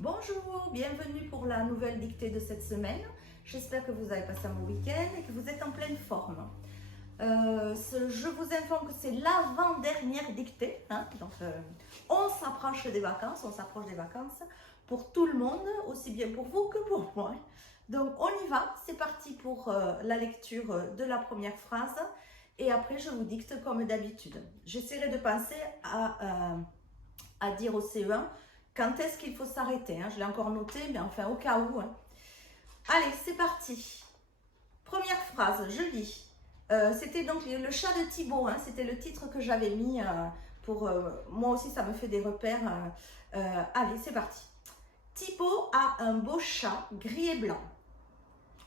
Bonjour, bienvenue pour la nouvelle dictée de cette semaine. J'espère que vous avez passé un bon week-end et que vous êtes en pleine forme. Je vous informe que c'est l'avant-dernière dictée. On s'approche des vacances, pour tout le monde, aussi bien pour vous que pour moi. Donc on y va, c'est parti pour la lecture de la première phrase. Et après, je vous dicte comme d'habitude. J'essaierai de penser à dire au CE1 quand est-ce qu'il faut s'arrêter. Je l'ai encore noté, mais enfin au cas où. Allez, c'est parti. Première phrase, je lis. C'était donc le chat de Thibaut. C'était le titre que j'avais mis pour... moi aussi, ça me fait des repères. Allez, c'est parti. Thibaut a un beau chat gris et blanc.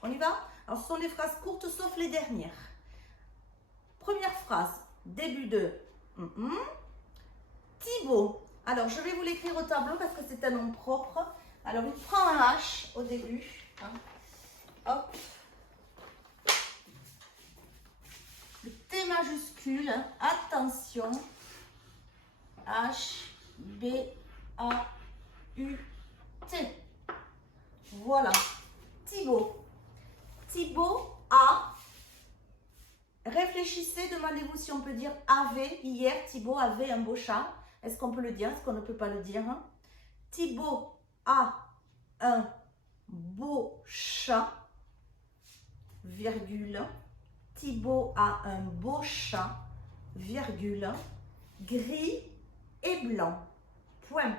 On y va? Alors, ce sont des phrases courtes, sauf les dernières. Première phrase, début de Thibaut. Alors, je vais vous l'écrire au tableau parce que c'est un nom propre. Alors, il prend un H au début. Hop. Le T majuscule. Attention. H, B, A, U, T. Voilà. Thibaut. Thibaut a... Réfléchissez, demandez-vous si on peut dire avait. Hier, Thibaut avait un beau chat. Est-ce qu'on peut le dire? Est-ce qu'on ne peut pas le dire? Thibaut a un beau chat, virgule. Thibaut a un beau chat, virgule, gris et blanc. Point.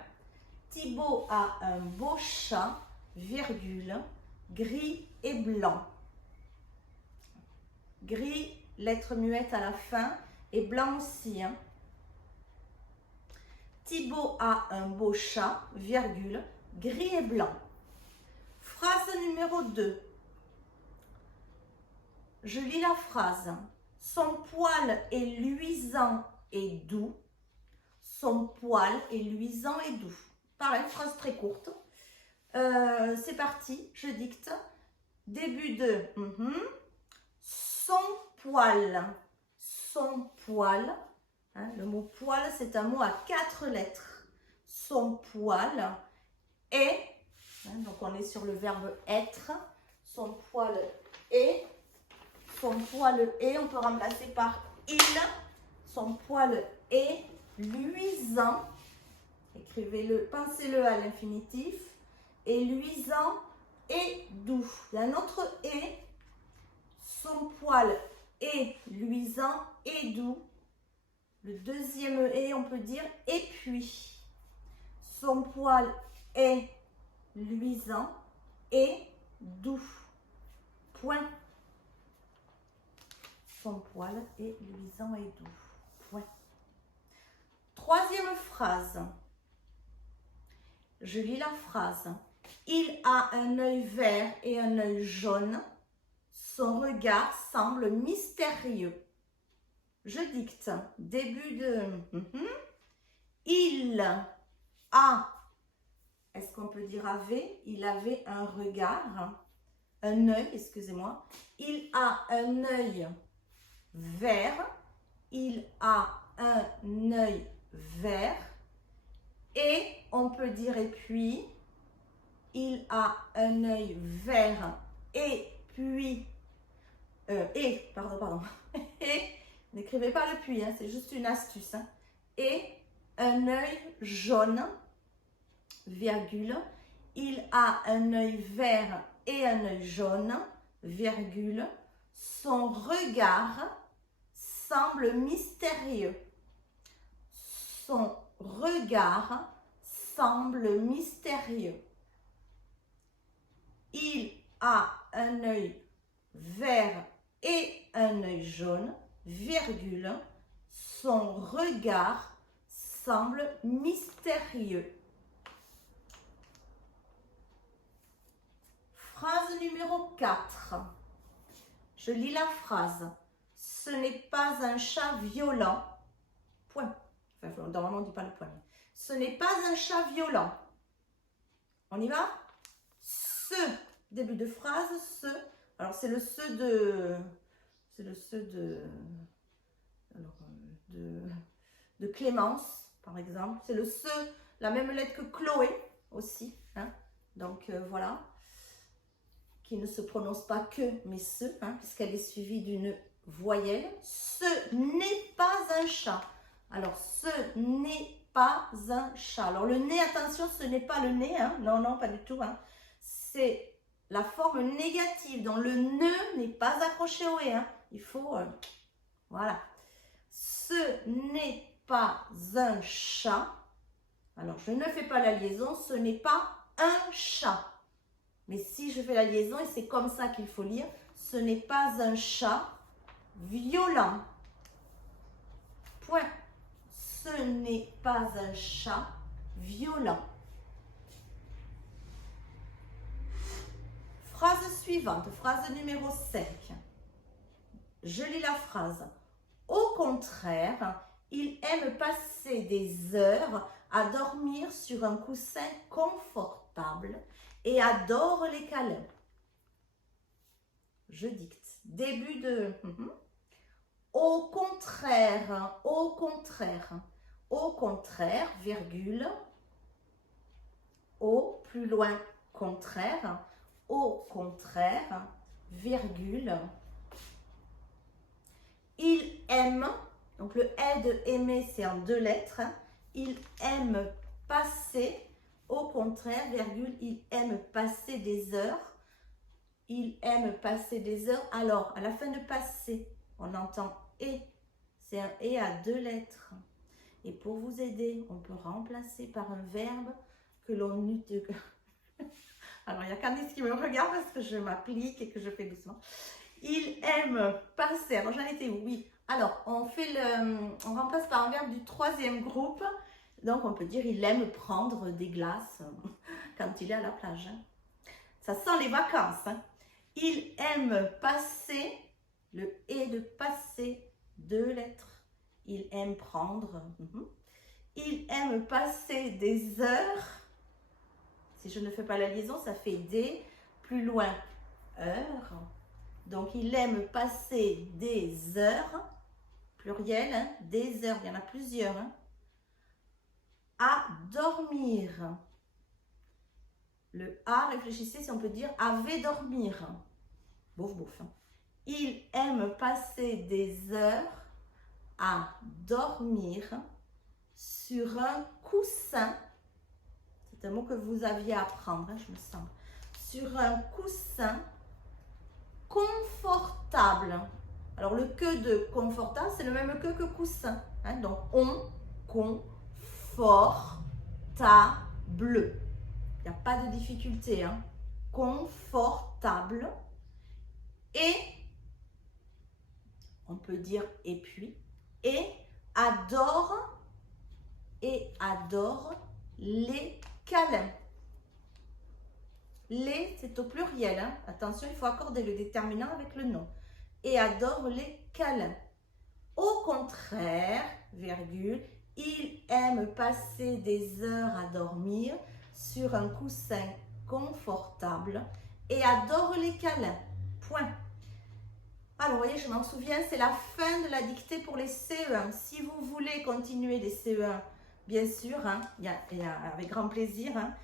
Thibaut a un beau chat, virgule, gris et blanc. Gris, lettre muette à la fin, et blanc aussi. Thibaut a un beau chat, virgule, gris et blanc. Phrase numéro 2. Je lis la phrase. Son poil est luisant et doux. Son poil est luisant et doux. Pareil, phrase très courte. C'est parti, je dicte. Début de son poil. Son poil. Le mot poil, c'est un mot à 4 lettres. Son poil est, donc on est sur le verbe être. Son poil est. Son poil est, on peut remplacer par il. Son poil est luisant. Écrivez-le, pensez-le à l'infinitif. Et luisant et doux. Il y a un autre et. Son poil est luisant et doux. Le deuxième et, on peut dire et puis. Son poil est luisant et doux. Point. Son poil est luisant et doux. Point. Troisième phrase. Je lis la phrase. Il a un œil vert et un œil jaune. Son regard semble mystérieux. Je dicte. Début de... Il a... Est-ce qu'on peut dire avait? Il avait un regard. Un œil, excusez-moi. Il a un œil vert. Il a un œil vert. Et on peut dire et puis. Il a un œil vert et puis... pardon. Et... N'écrivez pas le puis, c'est juste une astuce. Et un œil jaune, virgule. Il a un œil vert et un œil jaune, virgule. Son regard semble mystérieux. Son regard semble mystérieux. Il a un œil vert et un œil jaune, virgule, son regard semble mystérieux. Phrase numéro 4. Je lis la phrase. Ce n'est pas un chat violent. Point. Enfin, normalement, on ne dit pas le point. Ce n'est pas un chat violent. On y va? Ce, début de phrase, ce. Alors, c'est le ce de... C'est le ce de Clémence, par exemple. C'est le ce, la même lettre que Chloé. aussi. Hein. Donc, voilà. Qui ne se prononce pas que, mais ce, hein, puisqu'elle est suivie d'une voyelle. Ce n'est pas un chat. Alors, ce n'est pas un chat. Alors, le nez, attention, ce n'est pas le nez. Hein. Non, non, pas du tout. Hein. C'est la forme négative. Donc, le ne n'est pas accroché au « et ». Hein. Il faut... voilà. Ce n'est pas un chat. Alors, je ne fais pas la liaison. Ce n'est pas un chat. Mais si je fais la liaison, et c'est comme ça qu'il faut lire, ce n'est pas un chat violent. Point. Ce n'est pas un chat violent. Phrase suivante, phrase numéro 5. Je lis la phrase. Au contraire, il aime passer des heures à dormir sur un coussin confortable et adore les câlins. Je dicte. Début de... Au contraire, virgule, au, plus loin, contraire, au contraire, virgule, il aime, donc le « est » de aimer, c'est en 2 lettres, il aime passer, au contraire, virgule, il aime passer des heures, il aime passer des heures. Alors, à la fin de passer, on entend « et », c'est un « et » à 2 lettres. Et pour vous aider, on peut remplacer par un verbe que l'on utilise. Alors, il y a Candice qui me regarde parce que je m'applique et que je fais doucement. Il aime passer. Alors, j'en étais où? Oui. Alors, on remplace par un verbe du 3e groupe. Donc, on peut dire il aime prendre des glaces quand il est à la plage. Hein. Ça sent les vacances. Hein. Il aime passer, le « et » de passer, 2 lettres. Il aime prendre. Il aime passer des heures. Si je ne fais pas la liaison, ça fait des, plus loin, heures. Donc, il aime passer des heures, pluriel, hein, des heures, il y en a plusieurs, hein, à dormir. Le « à », réfléchissez si on peut dire « avait dormir ». Bouf, bouf. Hein. Il aime passer des heures à dormir sur un coussin. C'est un mot que vous aviez à apprendre, hein, je me sens. Sur un coussin confortable. Alors, le que de confortable, c'est le même que coussin. Hein, donc, confortable. Il n'y a pas de difficulté. Hein. Confortable. Et, on peut dire et puis, et adore les câlins. Les, c'est au pluriel. Hein. Attention, il faut accorder le déterminant avec le nom. Et adore les câlins. Au contraire, virgule, il aime passer des heures à dormir sur un coussin confortable et adore les câlins. Point. Alors, vous voyez, je m'en souviens, c'est la fin de la dictée pour les CE1. Si vous voulez continuer les CE1, bien sûr, hein, avec grand plaisir. Hein.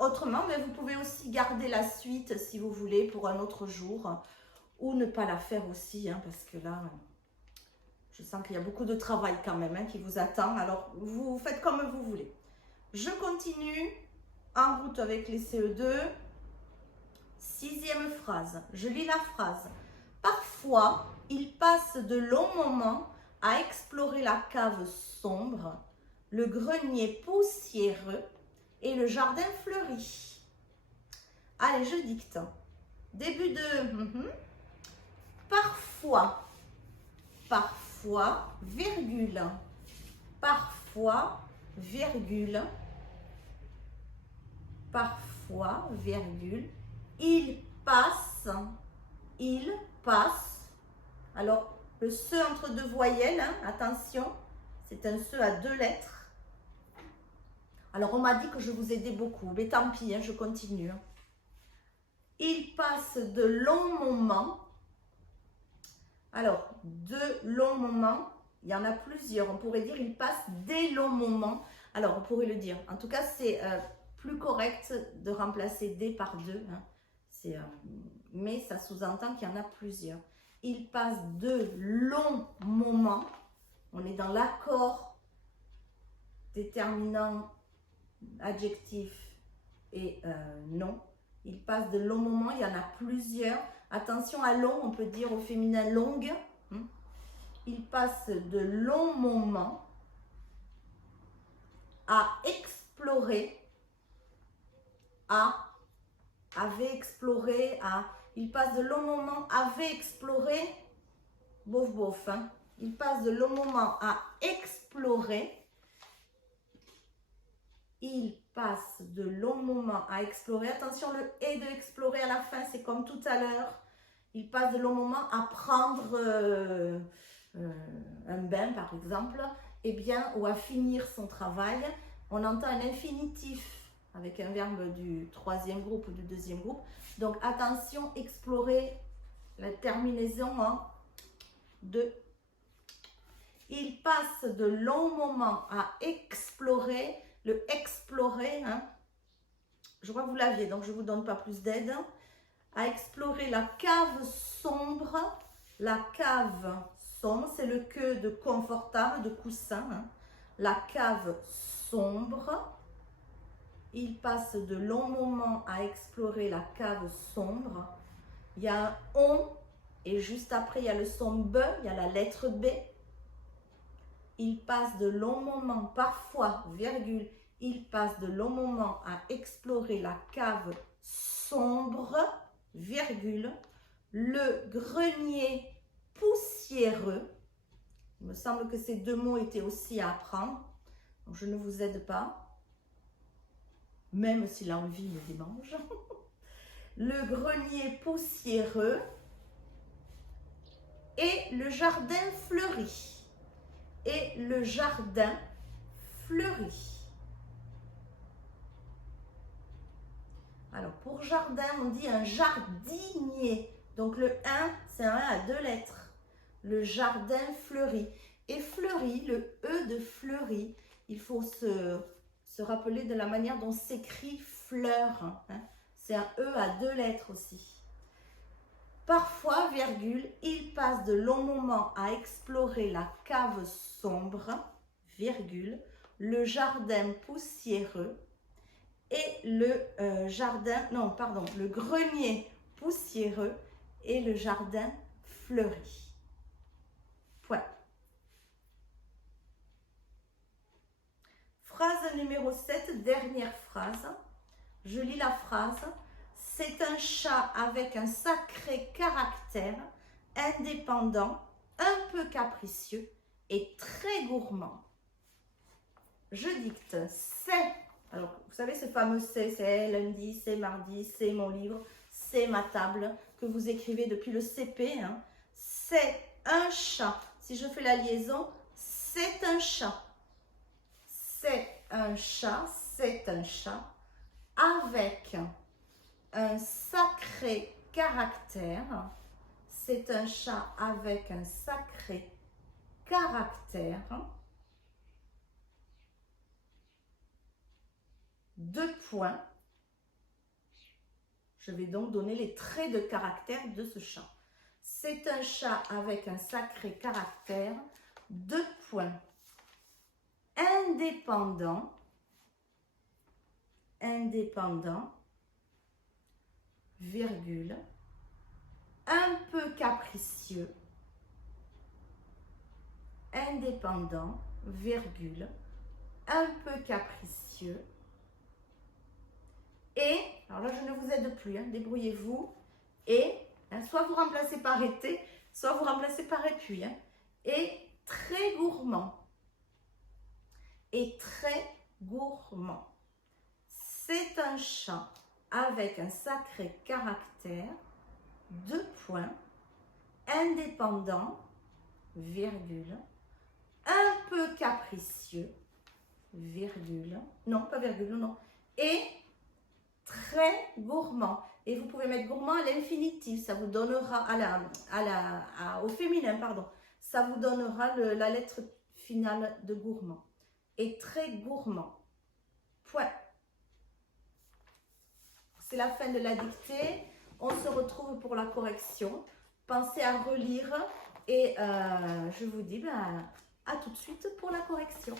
Autrement, mais vous pouvez aussi garder la suite si vous voulez pour un autre jour ou ne pas la faire aussi, hein, parce que là, je sens qu'il y a beaucoup de travail quand même hein, qui vous attend. Alors, vous faites comme vous voulez. Je continue en route avec les CE2. 6e phrase. Je lis la phrase. Parfois, il passe de longs moments à explorer la cave sombre, le grenier poussiéreux et le jardin fleuri. Allez, je dicte. Début de... Parfois, virgule. Parfois, virgule. Parfois, virgule. Il passe. Alors, le se entre 2 voyelles, hein, attention, c'est un se à 2 lettres. Alors, on m'a dit que je vous aidais beaucoup, mais tant pis, hein, je continue. Il passe de longs moments. Alors, de longs moments, il y en a plusieurs. On pourrait dire il passe des longs moments. Alors, on pourrait le dire. En tout cas, c'est plus correct de remplacer des par deux. Hein. Mais ça sous-entend qu'il y en a plusieurs. Il passe de longs moments. On est dans l'accord déterminant adjectif et nom. Il passe de longs moments, il y en a plusieurs. Attention à long, on peut dire au féminin longue. Il passe de longs moments à explorer, avait exploré, il passe de longs moments, avait exploré, bof bof, hein. Il passe de longs moments à explorer. Il passe de longs moments à explorer. Attention, le « et » de explorer à la fin, c'est comme tout à l'heure. Il passe de longs moments à prendre un bain, par exemple, ou à finir son travail. On entend un infinitif avec un verbe du troisième groupe ou du deuxième groupe. Donc, attention, explorer, la terminaison en de. Il passe de longs moments à explorer. Le explorer, hein, je crois que vous l'aviez, donc je ne vous donne pas plus d'aide. À explorer la cave sombre. La cave sombre, c'est le que de confortable, de coussin. Hein. La cave sombre. Il passe de longs moments à explorer la cave sombre. Il y a un on et juste après il y a le son B, il y a la lettre B. Il passe de longs moments, parfois, virgule, il passe de longs moments à explorer la cave sombre, virgule, le grenier poussiéreux. Il me semble que ces deux mots étaient aussi à apprendre, donc je ne vous aide pas, même si l'envie me démange. Le grenier poussiéreux et le jardin fleuri. Et le jardin fleuri. Alors, pour jardin, on dit un jardinier. Donc, le 1, c'est un 1 à deux lettres. Le jardin fleuri. Et fleuri, le E de fleuri, il faut se rappeler de la manière dont s'écrit fleur. Hein. C'est un E à deux lettres aussi. Parfois, virgule, il passe de longs moments à explorer la cave sombre, virgule, le jardin poussiéreux et le le grenier poussiéreux et le jardin fleuri. Point. Phrase numéro 7, dernière phrase. Je lis la phrase. C'est un chat avec un sacré caractère, indépendant, un peu capricieux et très gourmand. Je dicte, c'est, alors vous savez ce fameux c'est lundi, c'est mardi, c'est mon livre, c'est ma table, que vous écrivez depuis le CP, hein. C'est un chat. Si je fais la liaison, c'est un chat. C'est un chat, c'est un chat avec un sacré caractère. C'est un chat avec un sacré caractère. Deux points. Je vais donc donner les traits de caractère de ce chat. C'est un chat avec un sacré caractère. Deux points. Indépendant. Indépendant. Virgule, un peu capricieux, indépendant, virgule, un peu capricieux, et, alors là je ne vous aide plus, hein, débrouillez-vous, et, hein, soit vous remplacez par été, soit vous remplacez par et puis, hein, et très gourmand, et très gourmand. C'est un chat avec un sacré caractère, deux points, indépendant, virgule, un peu capricieux, virgule, non, pas virgule, non, et très gourmand. Et vous pouvez mettre gourmand à l'infinitif, ça vous donnera, au féminin, pardon, ça vous donnera la lettre finale de gourmand. Et très gourmand. Point. c'est la fin de la dictée. On se retrouve pour la correction. Pensez à relire et je vous dis à tout de suite pour la correction.